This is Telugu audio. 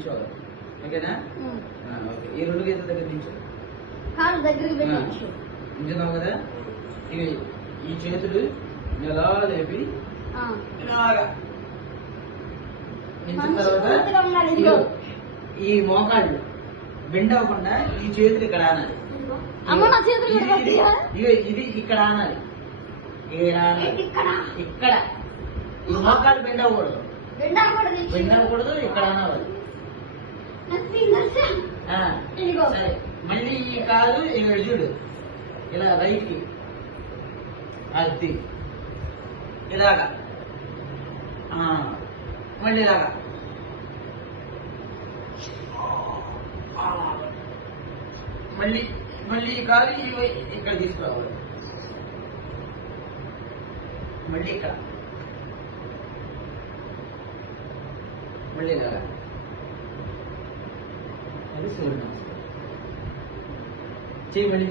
నిల్చోవాలి. ఓకేనా? ఓకే. ఈ 2 గీతల దగ్గర నిల్చో. నిల్చున్నావు కదా? ఇవి ఈ చేతులు ఎలా లేపి ఇలాగా నిల్చున్న తర్వాత ఈ మోకాళ్ళు బెండ్ అవ్వకుండా ఈ చేతులు ఇక్కడ ఆనాలి. ఇది ఇక్కడ ఆనాలి. ఇక్కడ ఈ మోకాళ్ళు బెండ్ అవ్వకూడదు. బెండ్ అవ్వకూడదు. ఇక్కడ ఆనాలి. సరే, మళ్ళీ ఈ కాదు చూడు ఇలా రైట్ కి అది ఇలాగా మళ్ళీ ఇలాగా మళ్ళీ మళ్ళీ ఈ కాదు ఇక్కడ తీసుకురావాలి. మళ్ళీ ఇక్కడ మళ్ళీ ఇలాగా. అది సూర్య నమస్కారం. చేయి మళ్ళీ.